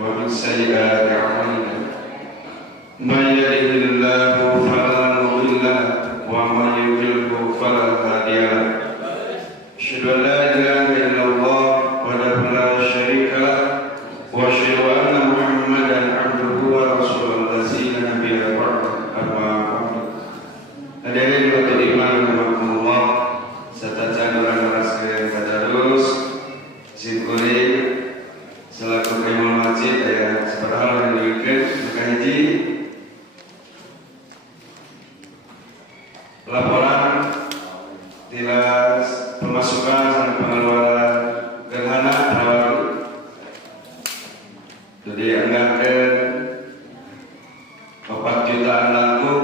ومن سيئات أعمالنا من يهده الله فلا مضل له ومن يضلل فلا هادي له أشهد أن لا إله إلا الله وحده لا شريك له وأشهد أن محمدا عبده ورسوله الذين نبي بعده أما بعد hadirin wa iman rahimakumullah serta jagoan rasul tadarus zikuri selaku imam masjid ya seberhal yang diberikan mengkaji laporan tilas pemasukan dan pengeluaran gerhana baru jadi anggaran 4 jutaan lagu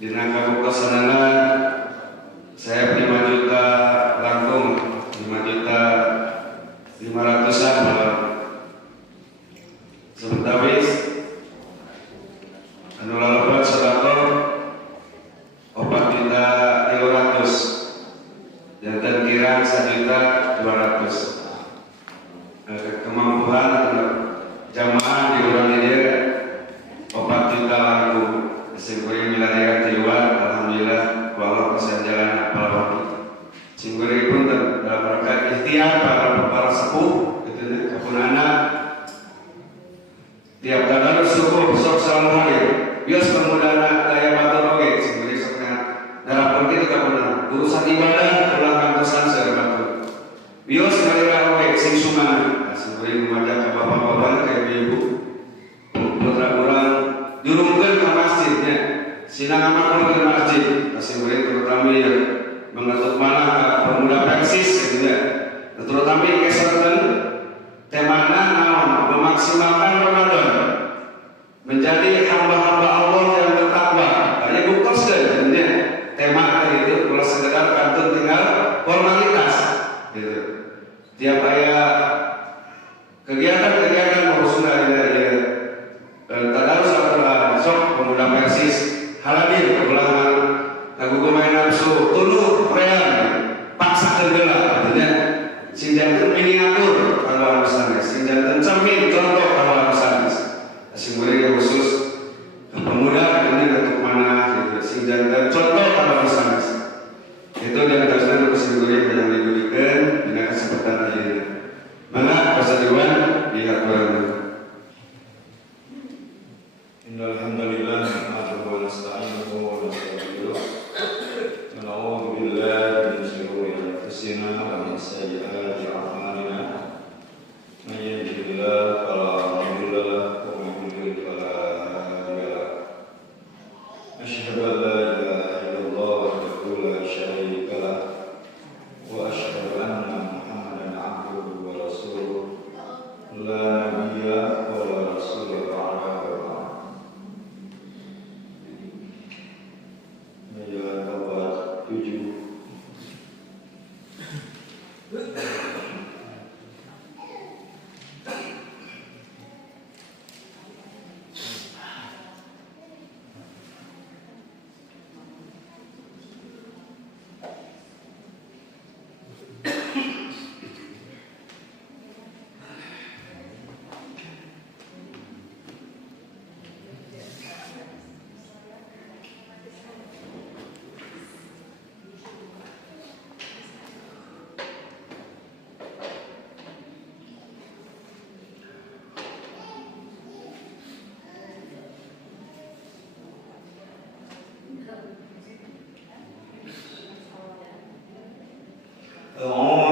di nangka bukasanana saya 5 juta langkung 5 juta 500-an sebetawis anu lalapan sedekah 4 juta 500 jantan kirang 1 juta 200 kemampuan jamaah diurangi dia 4 juta langkung singkuri milarian di luar alhamdulillah walau bisa jalan apalagi singkuri pun dalam rangka ikhtiar para sepuh gitu kepunana tiap kali subuh sok salam hadir bias pemudana daya batur oge singkuri sokna dalam pergi itu kepunana urusan ibadah ulang kantosan serbatu bias kalira oge sing sumana singkuri mengajak ke bapak-bapak ke ibu putra-putra jurungkeun ka masjidnya sinang amal ke masjid kasih murid terutama yang mengetuk mana pemuda Persis gitu ya terutama yang keseratan temana naon memaksimalkan Ramadan menjadi hamba-hamba Allah yang bertakwa hanya buktos deh ya tema itu kalau sekedar kantun tinggal formalitas gitu tiap ayat kegiatan-kegiatan maksudnya ya tadarus sok pemuda Persis haladir ulangan lagu main nafsu tuluh real paksa kendala artinya sinjantan miniatur kalau sanes sinjantan cermin contoh kalau sanes murid yang khusus pemuda ini untuk mana gitu sinjantan contoh kalau sanes itu dan terusnya murid yang diberikan dengan kesempatan ini mana persatuan lihat bareng. Alhamdulillah nahmaduhu wa nasta'inuhu wa nastaghfiruh wa na'udzu billahi min shururi anfusina wa min sayyiati a'malina may yahdihillahu fala mudilla lahu wa may yudlil fala hadiya lahu asyhadu an la ilaha illallah wahdahu la syarika lahu wa asyhadu anna Muhammadan 'abduhu wa rasuluh la nabiyya wa la rasula ba'dahu. Jalan kabar 7 Oh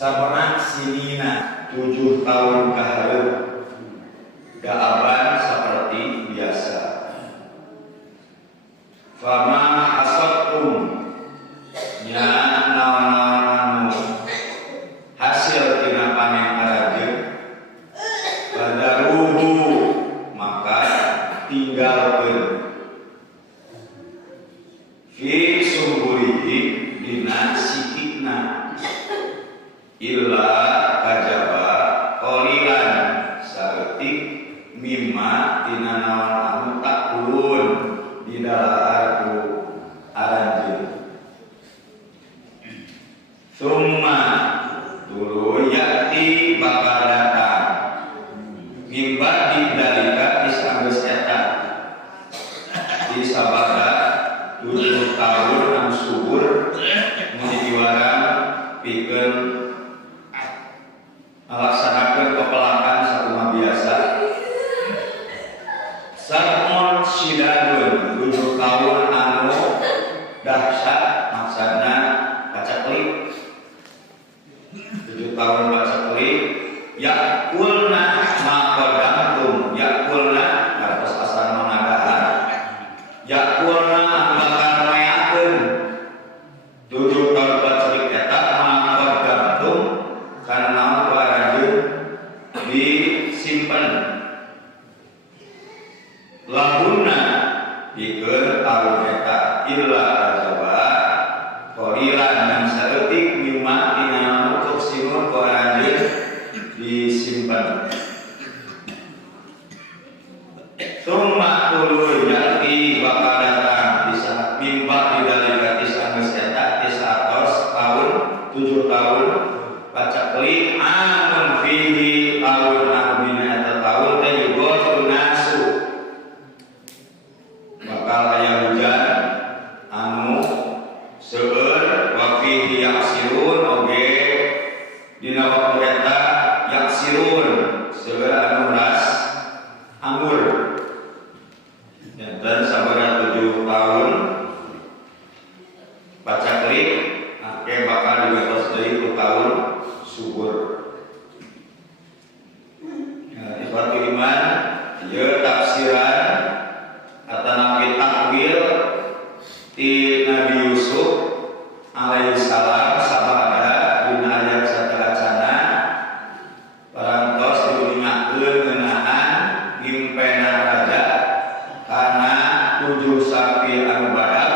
Sabana sinina 7 tahun kahareu daaban seperti biasa. Fama hasabtum nya naon hasil tina panen arajeun badaruhu maka tinggalkeun fi sumburihi dina sikikna illa kajaba qalilan saeutik mimma tina naon anu takun di dalam aranjeun. Summa tuluy yati bakal datang mimba di dalika disanggeus eta di sabada 7 tahun anu subur mun diwaran pikeun melaksanakan kepelakan satuma biasa. Sarmon sidadun 7 tahun anu dahsyat maksudna paceklik 7 tahun paceklik yakulna maqaddamtum yakulna hartos asal mangadahan yakulna anu bakal meakeun 7 tahun paceklik eta maqaddamtum karena disimpan lahuna dikeun tahun eta illa ajaba qalilan dan saeutik mimma tina anu tuksimun ku aranjeun disimpan. Summa tuluy yati bakal datang di saat mimba di dalika tisanggeus eta 900 tahun 7 tahun paceklik amun fihi tahun anu dina eta tahun teh yugo nasu bakal aya hujan anu seueur wa fihi yaksirun oge dina waktu eta yaksirun seueur anu ras anggur dan sabaraha 7 tahun paceklik ake bakal digantos deui ku tahun subur. Ikhwatu iman, ieu tafsiran atanapi takwil ti Nabi Yusuf alaihi salam sabada dina ayat sateracana parantos diuningakeun ngeunaan ngimpenan raja kana 7 sapi anu badak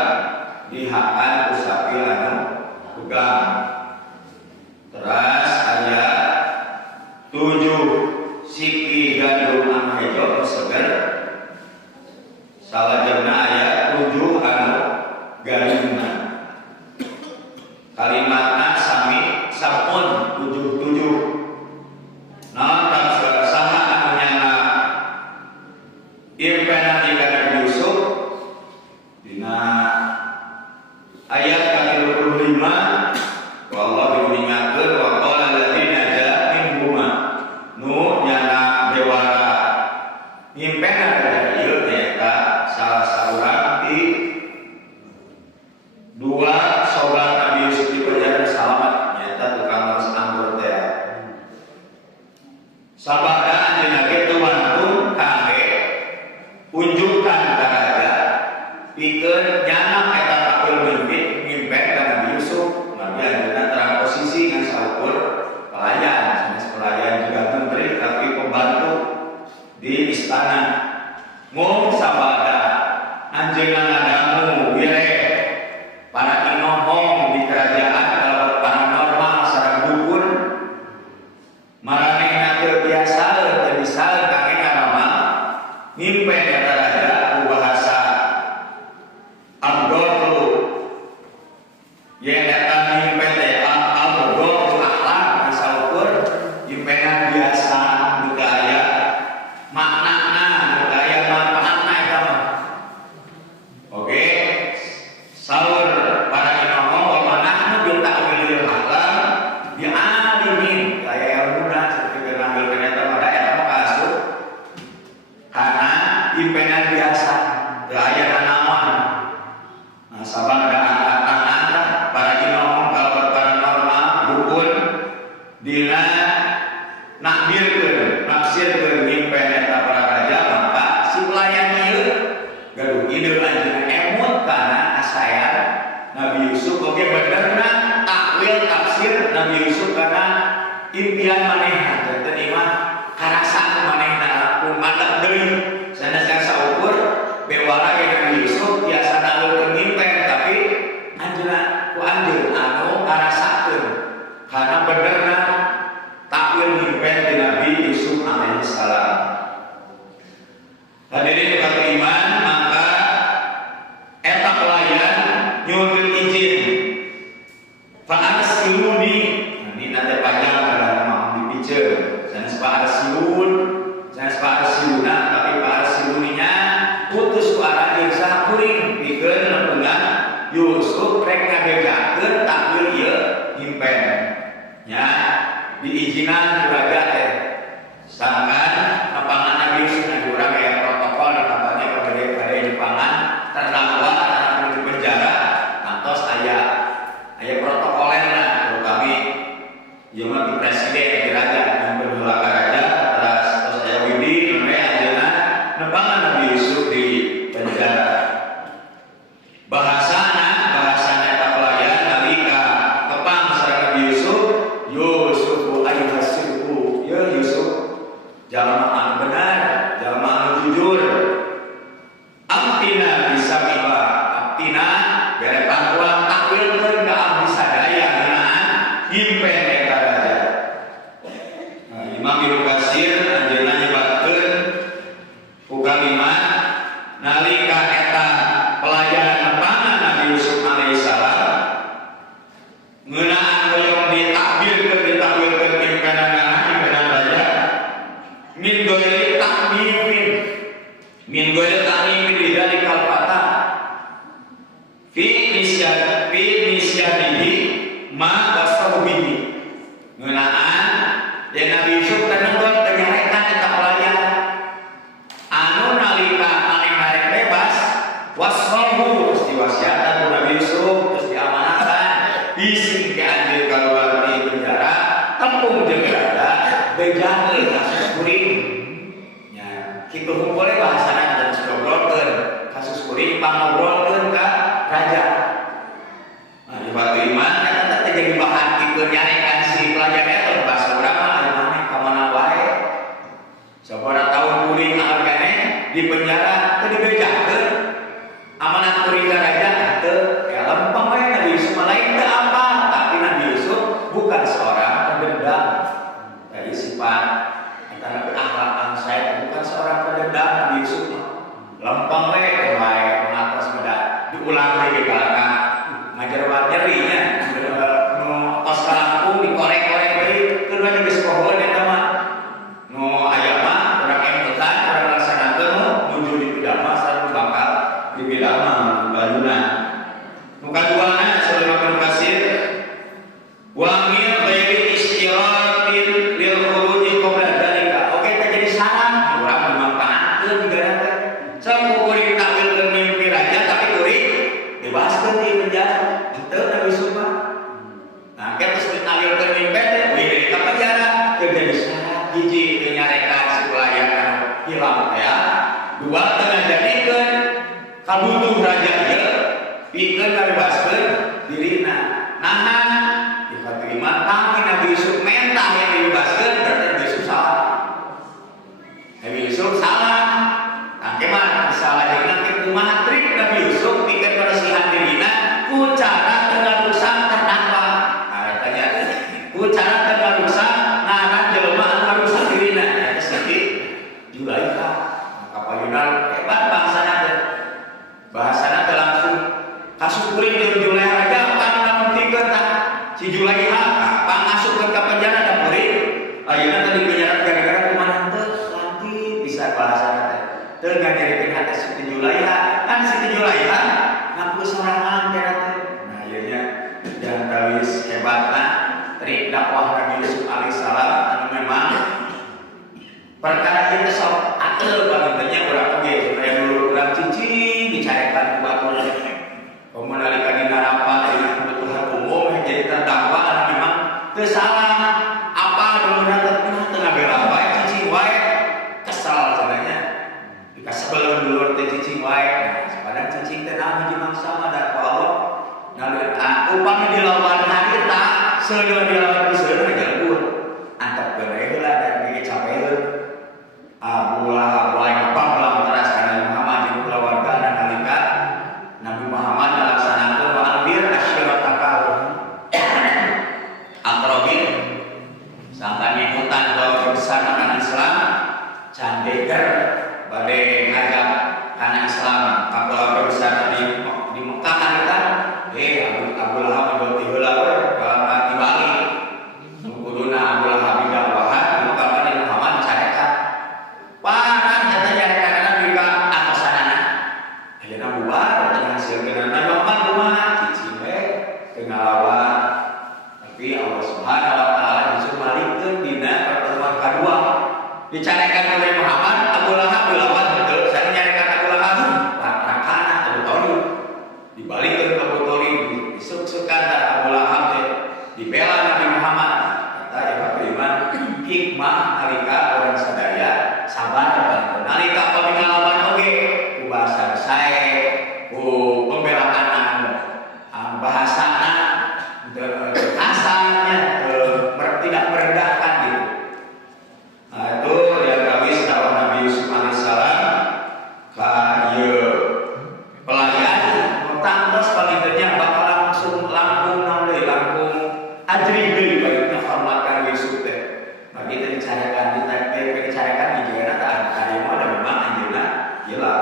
dihakan ku sapi anu ugang. Teras aya 7 siki gandum anu hejo seger salajengna aya 7 anu Dina ayat ke-25 wallahu diuningakeun wa qala alladziina jaa minhuma nu nyana dewara nyimpen ada ieu eta salah saurang ti dua saudara Nabi Yusuf di penjara selamat nyata tukang ngurus anggur teh sabada anjeunna ge teu wantun kangge unjukkan ka raja pikeun nyana eta takwil mimpi ngimpen ka Nabi Yusuf Nabi anjeunna terang posisi ngan saukur pelayan sanes pelayan juga menteri tapi pembantu di istana ngom sabada anjeunna ngadamu wireh para inohong di kerajaan kalau paranormal sareng dukun maranehna teu biasa teu bisa kangge ngaramal ngimpen eta raja ku bahasa abdul yen eta ngimpen teh abdul akhlak saukur nyimpenan biasa nu teu aya maknana nu teu aya manfaatna eta mah oke saur para inohong wa manahnu bil ta'wilil alam bi alimin kaya ilmuna seperti ngambil keneta mah eta mah kaasup karena impenan biasa teu aya nanaon nah sabada angkat-angkat para inohong kalau paranormal dukun dina naksirkeun nyimpen eta para raja maka si pelayan ieu gaduh ide anjeunna emut kana kasayan Nabi Yusuf oge benerna takwil tafsir Nabi Yusuf kana impian manehna teu imah karasa manehna ku mandeg deui sanes kang saukur bewara ge Nabi Yusuf biasa naleukeun ngimpen tapi anjeunna ku anjeun anu ngarasakeun kana benerna takwil ngimpen di Nabi Yusuf alaihi salam. Hadirin beriman maka eta pelayan nyuhun izin fa'arsiluni ini nanti panjang karena mau dipijeun sanes fa'arsilun sanes fa'arsiluna tapi fa'arsiluninya putus suara jeung saha kuring pikeun nepungan Yusuf rek ngabegakeun takwil ieu ngimpen nya diizinan ku raja teh sangkan lapangan Nabi Yusuf na urang aya protokol di kabarnya kabeh di pangan terdakwa karena di penjara kantos aya protokolerna kami ieu mah di presiden di raja yang berdoa ka raja terus aya widi meme anjeunna nepangan Nabi Yusuf di penjara bahasana eta pelayan nalika kepang sareng Nabi Yusuf Yusuf ayyuhasirku ya Yusuf jalma anu benar jalma anu jujur amtina bisa miba amtina bere pangkulan takwilkeun ka abdi sadaya ngeunaan himpen eta raja Imam Ibnu Katsir anjeunna nyebatkeun ku kalimat nalika eta pelayan nepangan Nabi Yusuf alaihi salam ngeunaan hoyong ditakwilkeun impenan raja min ghairi ta'mimin di dalikal fata fi nisyadihi ma wasawbihi ngeunaan yen Nabi Yusuf teh nonton teh nyaretan eta pelayan anu nalika maneh bebas waswahu terus diwasiatan ku Nabi Yusuf terus diamanahkan bising ke anjeun kaluar ti penjara tembung jeung raja bejakeun kasus kuring nya kitu boleh bahasana dan ngobrolkeun kasus kuring pangobrolkeun ka raja nah di batu iman eta teh jadi bahan kitu nyarekan si pelayan eta bahasa urang mah aya maneh ka mana wae sabaraha taun kuring hargana di penjara teu dibejakeun amanat kuring ka raja teu ya lempeng we Nabi Yusuf lain teu apa tapi Nabi Yusuf bukan seorang pendendam dari sifat antara akhlak saya bukan seorang pendendam Nabi Yusuf lempeng we mengatas medak diulang lagi ka ngajar nyerinya nu tos kalampu dikorek-korek deui keur we geus pohon eta mah nu aya mah urang empetan urang laksanakeun nuju di pidama sareng bakal di pidama pikeun ngaribaskeun dirina. Naha diterima kami Nabi Yusuf mentah yang dibebaskeun berarti Nabi Yusuf salah. Nabi Yusuf salah. Nah, kemana salah jadi nanti kumaha trik Nabi Yusuf pikeun bersihan dirina ku cara teu rusak terdakwa. Nah, tanya ku cara teu rusak ngaran jelema anu rusak dirina. Eta sih Julaikha. Kapayunan hebat bahasana teh. Bahasana teh langsung kasukuring jeung Julaikha aja pan namuntikeun tah si Julaikha pangasupkeun ka penjara da murid. Ayeuna teh di penjara gara-gara kumaha teu lanti bisa bahasana teh. Teu ngajarikeun hate si Julaikha. Kan si Julaikha ngaku sorangan kana teh. Nah, ieu nya jangan tawis hebatna trik dakwah Nabi Yusuf alaihissalam anu memang perkara ieu teh sok atel banget nya urang oge aya dulu urang cicing dicarekan ku batur. Pemenalika dina rapat dina kebutuhan umum jadi terdakwa anu memang teu salah. Apa dulurna teu ngabela wae cicing wae kesal cenanya. Dikasebeleun dulur teh cicing wae. Padahal cicing teh naon hiji mangsa mah da Allah. Nah, upami dilawan harita seuleuh dilawan ku seuleuh jalur. Antep beuneu heula dan dicapeun. Abu Lahab wae ngapablang teras kana Muhammad jeung keluargana nalika Nabi Muhammad ngalaksanakeun wa anbir asyirataka aqrabin sangkanya hutan keluarga besar kana Islam can deger bade ngajak kana Islam ka keluarga besar di Mekah harita Abu Lahab ngeuti heula we balapan dibalik kuduna Abu Lahab didakwahan maka Nabi Muhammad carekan parang nyata jarekan Nabi ka atasanana ayeuna bubar teu ngahasilkeun Nabi Muhammad kumaha cicing we teu ngalawan tapi Allah Subhanahu wa taala justru malikeun dina pertemuan kadua dicarekan oleh Muhammad Abu Lahab dilawan henteu sareng nyarekan Abu Lahab rakana Abu Thalib dibalikeun ka Abu Thalib disuk-sukan ka Abu Lahab teh dibela Nabi Muhammad kata iman hikmah nalika orang sadaya sabar nalika pamingalawan oge ku bahasa sae ku pembelaan anu bahasana asalnya tidak merendahkan gitu. Nah, itu yang kawis dakwah Nabi Yusuf alaihissalam ka ieu pelayan tangtos palinternya bakal langsung langkung naon deui langkung ajrig deui baiknya hormat ka Yusuf teh. Nah, kita dicarakan dicarakan di jalan ada yang ada memang anjeunna gila.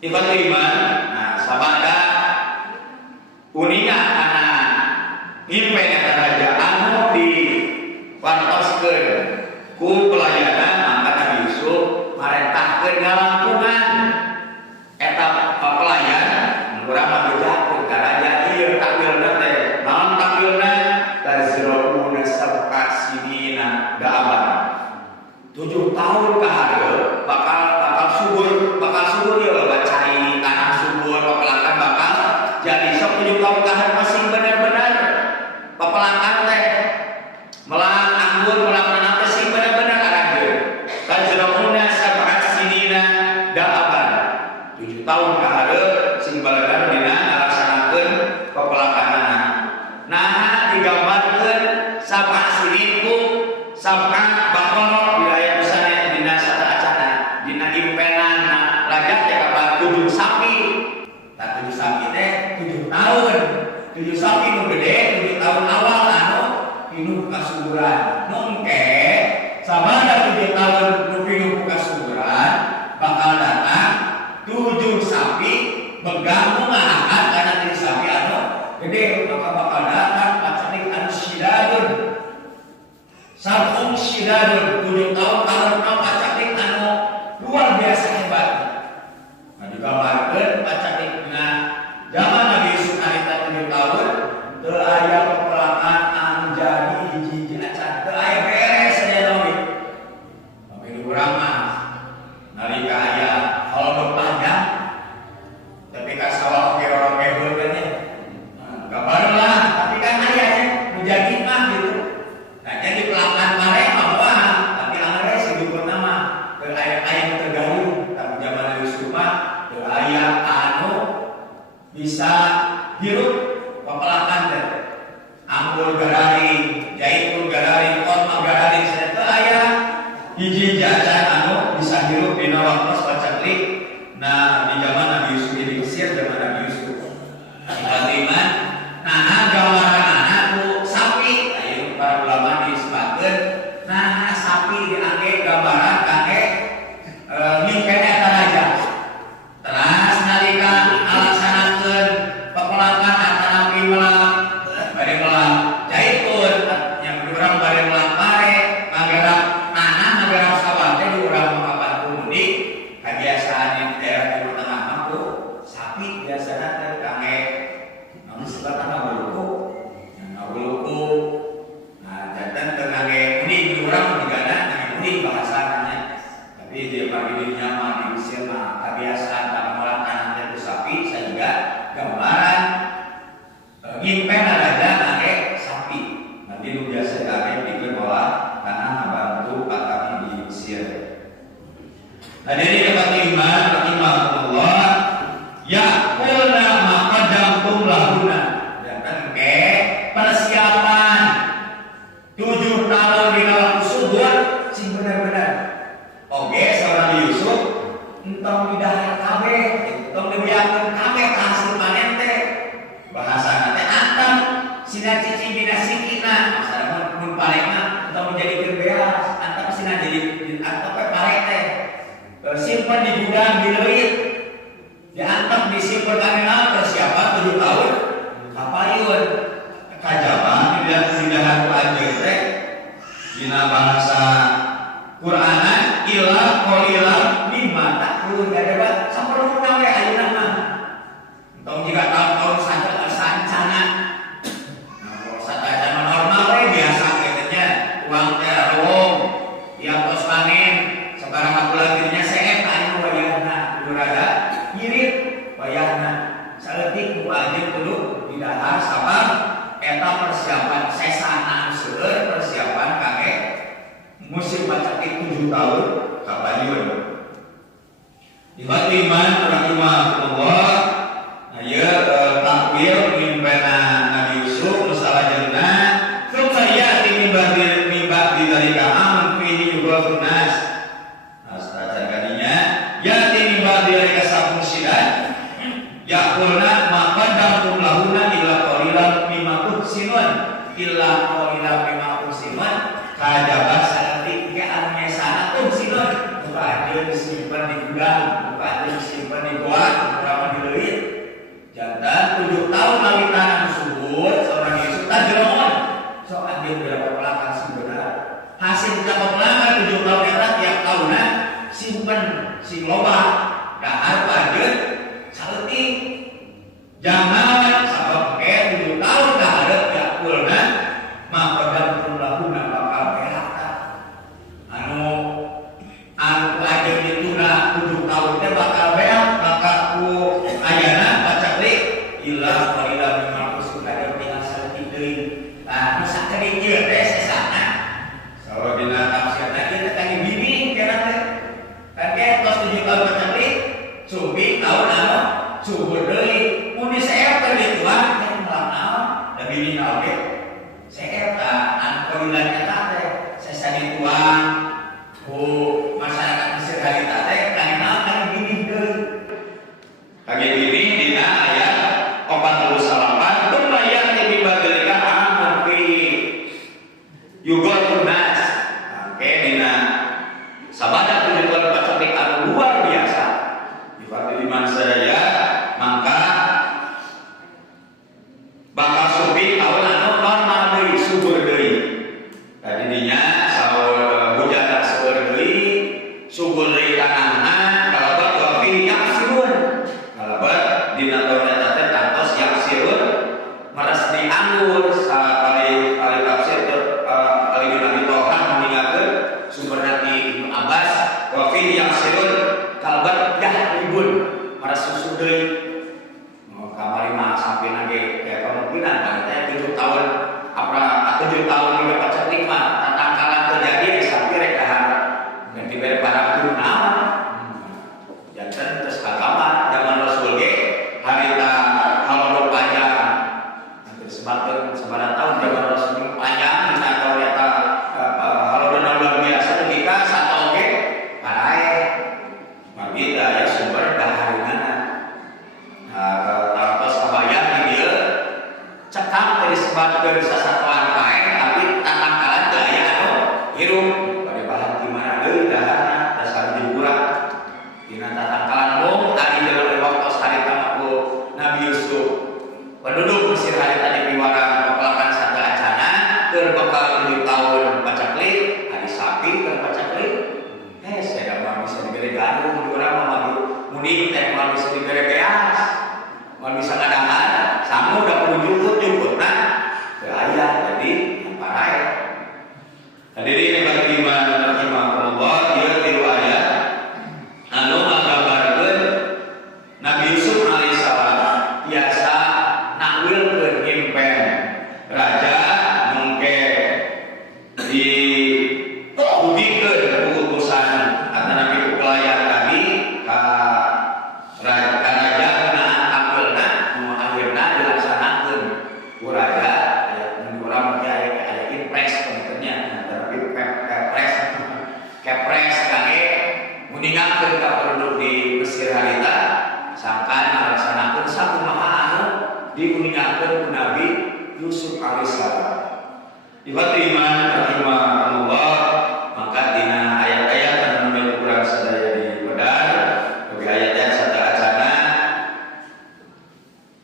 Ibadah iman, nah sabada uninga kana impen raja anu di wartoskeun ku pelayanan maka Nabi Yusuf marentahkeun ngalangkungan eta pelayan urang mah bejakeun ka raja ieu takwilna teh naon takwilna tazrauna sab'a sinina da'aban 7 tahun ka hareup bakal subur ieu loba cai tanah subur papelakan bakal jadi sok 7 tahun ka hareup masih bener-bener papelakan teh melang anggur melang tanah teh sing bener-bener aranjeun tazrauna sab'a sinina da'aban 7 tahun ka hareup sing baladan dina ngalaksanakeun papelakanana. Nah digambarkeun sab'a sinin ku sab'a baqarah wilayah usana dina satacana dina impenan raja teh kapan 7 sapi. Tah 7 sapi teh 7 tahun. 7 sapi nu gede 7 tahun awal anu pinuh kasuburan. Nu engke sabada 7 tahun nu pinuh kasuburan bakal datang 7 sapi beganggu ngangkat karena 7 sapi anu gede maka bakal datang pacanik anu sidadun sabung sidadun 7 tahun karena pacanik anu luar biasa hebat. Nah digambarkeun pacanik nah zaman Nabi Yusuf harita 7 tahun teu aya peperangan anu jadi hiji-hiji acan teu aya beres saja nabi. Tapi di urang mah nalika aya kalau panjang tapi kasawal ke orang behul kan ya. Kabar bisa hirup papalakan teh. Ampul gararing, jaitun gararing, korma gararing, saya teh aya hiji jajan anu bisa hirup dina waktos pacaklik. Nah, di zaman Nabi Yusuf di Mesir, zaman Nabi Yusuf. Iman, nah gambaran anak ku sapi, ayo para ulama disebutkeun, nah sapi diangge gambaran kangge mingkena eta raja. Teras nalika alaksanakeun pepelakan antara pimelang bade melang jaitun yang urang bade melang pare ngagarap tanah ngagarap sawah teh urang makapan kundi kabiasaan di daerah Timur Tengah mah ku sapi biasana teh kangge namun sebab ngabuluku ngabuluku nah jantan teu kangge kuning di urang digana kangge kuning bahasana tapi dia bagi dunia mah di Mesir mah kebiasaan pengolahan tanah itu sapi saya juga gambaran ngimpen raja ngake sapi nanti lu biasa kami bikin olah tanah bantu kami di Mesir. Nah dari tempat iman rahimahullah yaqulna maqaddamtum lahuna dan kan ke persiapan 7 tahun di dalam subur sing benar-benar oke saudara Yusuf entong didahar kabeh entong dibiarkeun kabeh hasil panen teh bahasa teh antam sina cici dina sikina masalah mun parengna entong menjadi beas antam sina jadi antam pareng teh simpan di gudang di leuit diantam disimpan kana persiapan 7 tahun kapayun kajaban didahar ku anjeun teh dina bahasa Qur'anan ila qalilan mimma ta'kulun gadaba saperluna we ayeuna mah. Entong jika tahun-tahun sancana. Nah, kalau sancana normal we biasa kitu uang teh rong, tiap tos panen sabaraha bulan dirinya seet aya wayahna durada ngirit wayahna. Saleutik ku anjeun kudu didahar sabab eta persiapan sesana seueur persiapan kangge musim pacaklik 7 tahun kapayun. Iman rahimahullah aya takwil mimpena Nabi Yusuf musalajenna supaya mimba dari kaam fihi yughathun nas. Astaga kadinya ya mimba dari kasabun sidan yaqulna maqaddamtum lahuna illa qalilan mimma tuhsinun illa qalilan mimma tuhsinun kajaba salati ke alnya sana tuhsinun bukan dia disimpan di gudang bukan dia disimpan di goa berapa di leuit jantan 7 tahun lagi tanam subur seorang Yesus tajroon so anjeun berapa pelakan sebenarnya hasil berapa pelakan 7 tahun eta tiap tahunna simpen sing loba dahar panjeun saleutik jangan sabab ke 7 tahun kaharep yakulna maka dan lahuna bakal berata anu aja dituna 7 tahun teh bakal beak bakal ku ayana pacaklik ila qalila mimma kusukada tinggal saleutik deui nah bisa kedik ieu teh sesana sawa dina tafsir teh kita tadi bimbing kana teh kan ke tos 7 tahun pacaklik subi tahun anu subur deui mun diseep teh dituan teh melang da bini oge seep anu kodilan eta teh sesani tuang ku masyarakat Mesir harita teh kana kan gini deui kage gini dina ayat 48 lumayan di bagelika amun fi yughathun nas oke dina sabada tunjukan pacaklik anu luar biasa di mana sadaya maka bakal subi tahun anu normal deui subur deui tadinya saur hujan seueur deui subur deui tanahna kalabat wa fi yaksirun kalabat dina tahun eta teh tantos yaksirun meres di anggur sakali tafsir kali Nabi Tohan meninggalkeun sumberna di Ibnu Abbas wa fi yaksirun kalabat yahribun meres susu deui kamari mah sampai nage kayak kemungkinan kan teh 7 tahun apa 7 tahun juga pacaklik mah tatangkalan terjadi sampai rek dahar dan diberi barang tuna jantan terus agama zaman Rasul ge harita nyebabkeun sasatuan bae tapi tatangkalan teu aya anu hirup bade bahan di mana deui dahana dasar diburak dina tatangkalan mung ari jelema waktu harita aku Nabi Yusuf penduduk Mesir harita dipiwarang pepelakan satu acana keur bakal 7 tahun pacaklik hari sapi keur pacaklik saya mah bisa dibere gaduh mun urang mah muni teh mah bisa dibere beas mah bisa ngadahan sangu udah perlu jukut-jukutna teu aya jadi parae hadirin beriman rahimahullah ieu tilu ayat anu ngagambarkeun Nabi Yusuf alaihissalam biasa nakwilkeun impen raja mungke di hubikeun utusan atau Nabi pelayan tadi ka raja ngeunaan tampilna nu akhirna dilaksanakeun ku raja aya urang mah aya impres pentingnya tapi kepres kage muningakeun ka penduduk di Mesir harita sangkan ngalaksanakeun sakumaha anu diuningakeun ku Nabi Yusuf alaihissalam. Ibarat iman rahimahullah maka dina ayat-ayat anu melu urang sadaya di pedar bagi ayat-ayat sadaya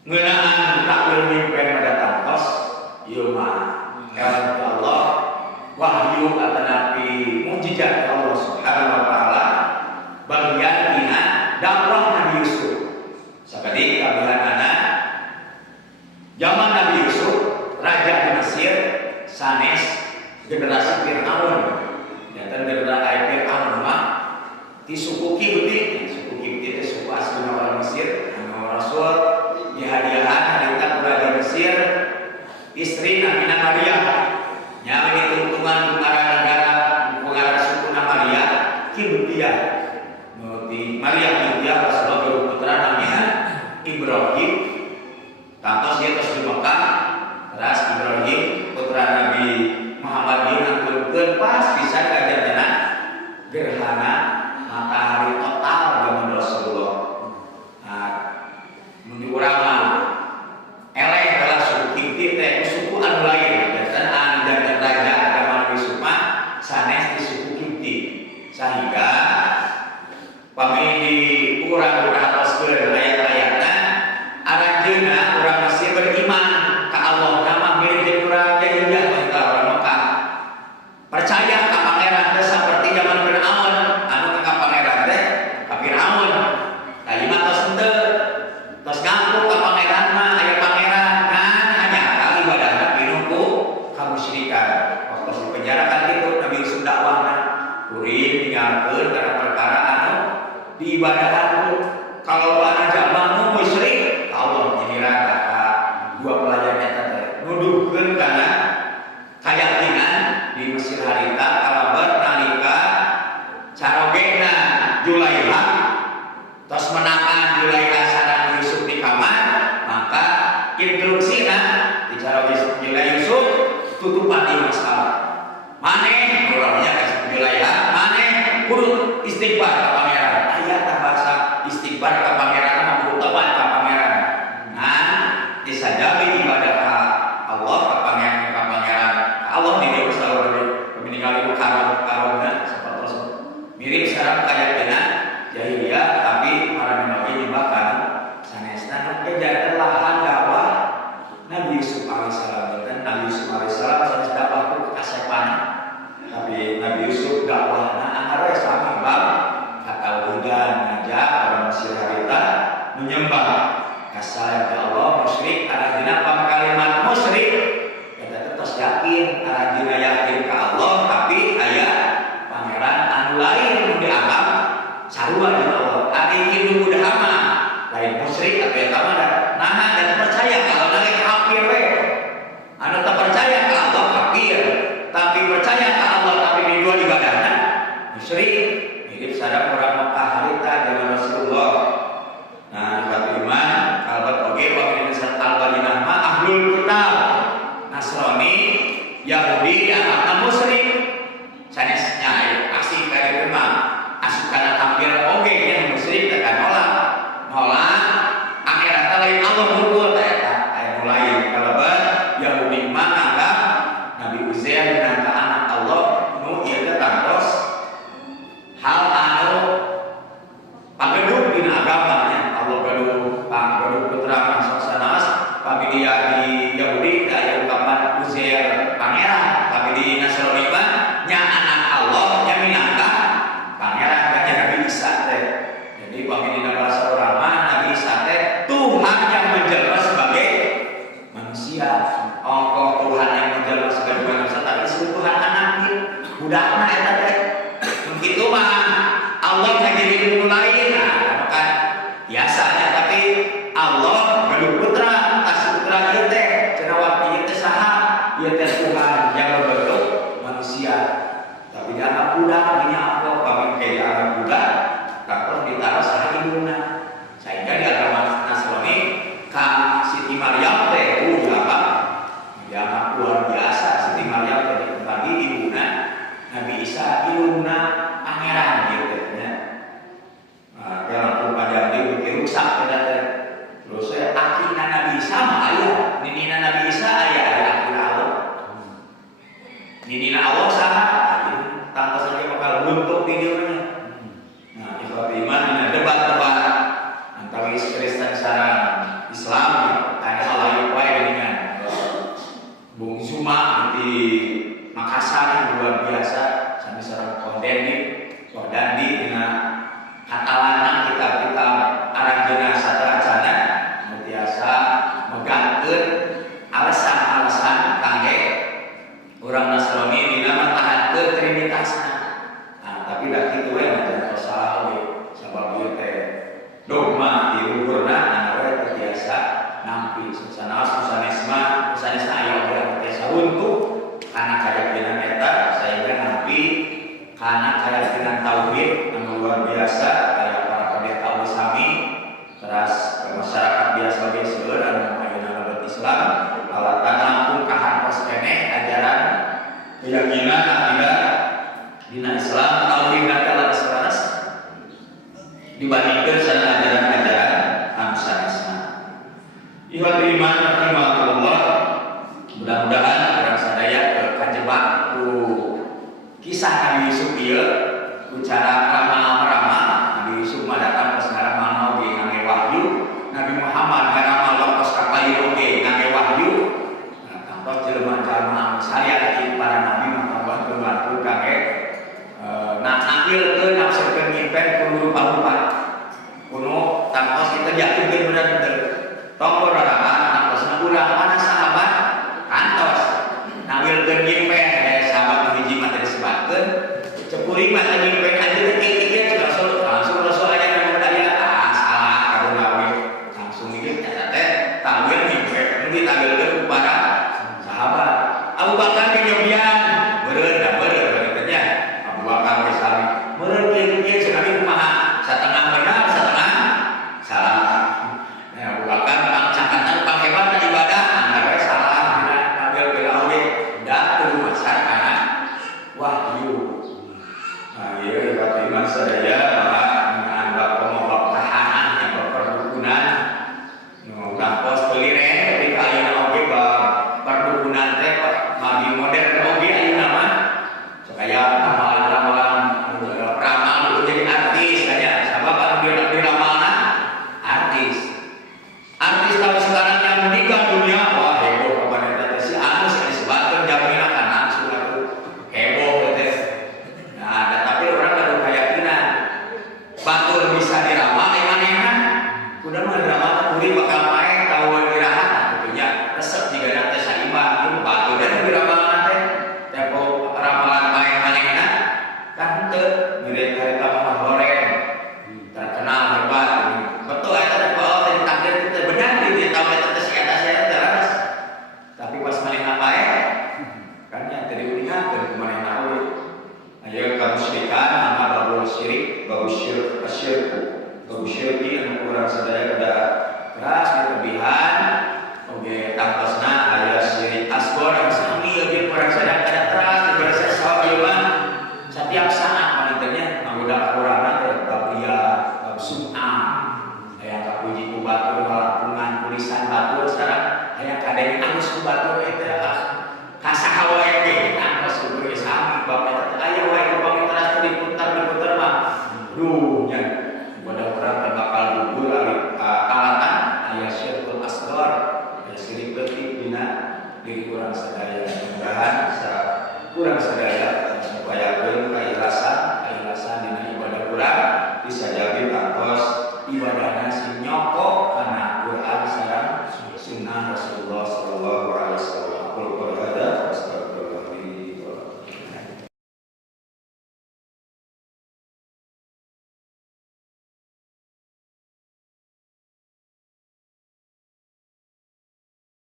ngeunaan takwil mimpen pada tangkos ieu mah elok Allah wahyu atanapi mukjizat Allah Subhanahu wa taala bagian dina dakwah Nabi Yusuf sakadi kabilanana zaman Nabi Yusuf raja di Mesir sanes generasi Fir'aun dan generasi Fir'aun mah di suku Kipti itu suku asli orang Mesir anu Rasul dihadiahan harita raja Mesir istri namina Maria nya dituntungan negara suku Maria Kiptiah di Maria Kiptiah Rasulullah berputra namina Ibrahim kantos dia terus di Mekah terus Ibrahim putra Nabi Muhammad ngangkulkeun pas bisa kajantenan gerhana matahari total zaman Rasulullah. Nah, mun urang mah eleh adalah suku Kipti teh suku anu lain dan anu dan raja agama Nabi Yusuf sanes di suku Kipti. Sehingga pamili urang hartoskeun ayat-ayatna aranjeunna urang Mesir beriman ka Allah nama mirip jeung urang jahiliyah eta orang Mekah. Percaya ka pangeran teh saperti zaman Firaun anu ka pangeran teh ka Firaun. Kalimat tos henteu tos ngaku ka pangeran mah aya pangeran kan hanya kali ibadahna pinuh ku kamusyrikan. Waktu di penjara kan itu Nabi Yusuf dakwahna kuring tinggalkeun karena perkara anu diibadahan kalau ana jaman musyrik Allah nyiniraka ka dua pelajarnya tadi nuduhkeun kana kayakinan di Mesir harita kalabar nalika carogena Julaiha tos menangan Julaiha sareng Yusuf di kamar maka instruksina di carogena Yusuf tutupan di masalah maneh urangnya kasih Julaiha maneh kudu istighfar ka pangeran aya bahasa istighfar ka pangeran mah kudu tepat ka pangeran nah disajabi ibadah ka Allah ka pangeran Allah di dieu selalu meninggali karona sapertos mirip sareng kayakeuna jahiliyah tapi para nabi nyembahkan sanesna nu kejakeun lahan dakwah Nabi Yusuf alaihissalam dan Nabi Yusuf alaihissalam sanes dakwah ku kasepan tapi Nabi Yusuf dakwahna antara sami bab katauhidan ngajak orang Mesir harita menyembah kasal ka Allah musyrik aranjeunna kalimat musyrik eta terus yakin aranjeunna yakin ka Allah tapi aya pangeran anu lain nu dianggap sarua jeung Allah ari hindu budahama lain musyrik tapi eta mah nahan dan percaya kalau nari kafir we anu teu percaya ka Allah kafir tapi percaya ka Allah tapi di dua ibadahna musyrik mirip sareng orang Mekah harita zaman Rasulullah. Nah, kata iman kalbat oge wa min al budak ini apa kami kayak anak budak terus ditaruh saha indungna sehingga di agama Nasrani ka Siti Maryam teh apa ya luar biasa Siti Maryam teh bagi ibuna Nabi Isa indungna pangeran gitu ya. Nah, dalam pada dia rusak pada terus akina Nabi Isa mah aya ninina Nabi Isa aya akina Allah ninina Allah saha tanpa saja bakal buntuk videonya. Nah, ikhwat iman ini debat-debat antara Kristen sareng Islam ada lain wae dengan Bung Zuma di Makassar yang luar biasa sampai sareng Kodandi dengan katalana kita aranjeuna sateracana biasa megangkeun alasan-alasan kangge urang Nasrani dina tahankeun trinitasna. Nah, tapi dah kitu we mah salah we sabab ieu teh dogma di luhurna anu we biasa nampi susanesma aya urang biasa untuk kana kayakinan eta sehingga nampi kana kayakinan tauhid anu luar biasa kayak para pendeta Islami teras masyarakat biasa ge seueur anu ayeuna lebat Islam alatan lampung kahartos keneh ajaran keyakinan akidah dina Islam tauhid kala sanes dibandingkeun sareng ajaran-ajaran anu sanesna. Ikhwat iman rahimakumullah, mudah-mudahan urang sadaya kajebak ku kisah Nabi Yusuf ieu ku cara ramal-ramal. Nabi Yusuf mah datang ka ngarammal oge ngangge wahyu, Nabi Muhammad ngaramal lokos ka payu oge ngangge wahyu. Nah, tanpa jelema-jelema saya di para nabi mah bantu kangge nakil nafsirkeun nyimpen kudu rupa-rupa. Kuno tanpa kita yakinkeun bener-bener. Tong raraan nangtosna urang mana sahabat kantos nawilkeun nyimpen sahabat hiji mah teh disebutkeun cepuri mah teh nyimpen anjeun kieu langsung rasul aya nu daya salah kamu gawe langsung ieu eta teh tawil nyimpen nu ditawilkeun ku para sahabat. Abu Bakar ge nyobian beureun da beureun begitu nya Abu Bakar ge sami beureun kieu cenah kumaha satengah benar satengah salah. Abu Bakar cakatan panghebat ibadah antara salah ngambil belawe dah kudu masar kana wahyu. Nah, ieu ibadah iman sadaya menganggap pemobak tahanan yang berperdukunan nu gapos peliren ketika ayeuna oge perdukunan teh magi modern oge ayeuna mah supaya ramalan-ramalan ramal kudu jadi artis saja sabab anu diramalna artis tahun sekarang yang meninggal dunia wah heboh kapan eta si anu disebutkeun jaminan kana suatu heboh teh. Nah, tapi orang kada kayakinan batur bisa diramal manehna kudu mah diramal kudu bakal main tahun irahat tentunya resep digana teh saimbang ieu batur dan diramal teh tempo ramalan main manehna kan teu mirip harita mah goreng terkenal hebat betul eta teh takdir kita benar di tahu eta teh si eta saya terus tapi pas manehna bae kan nya teu diuningakeun ku manehna we aya kamusyrikan nama babul syirik babu syirki anu urang sadaya kada keras berlebihan oge tangtosna aya syirik asghar anu sami oge urang sadaya kada keras diberasa sahabat setiap saat panitanya manggoda urang teh bab liya bab sum'ah aya kapuji ku batur ngalapungan tulisan batur sekarang aya kadenge angus ku batur eta kasaha wae ge angus ku sami bab eta aya wae ku pamitra diputar mah duh nya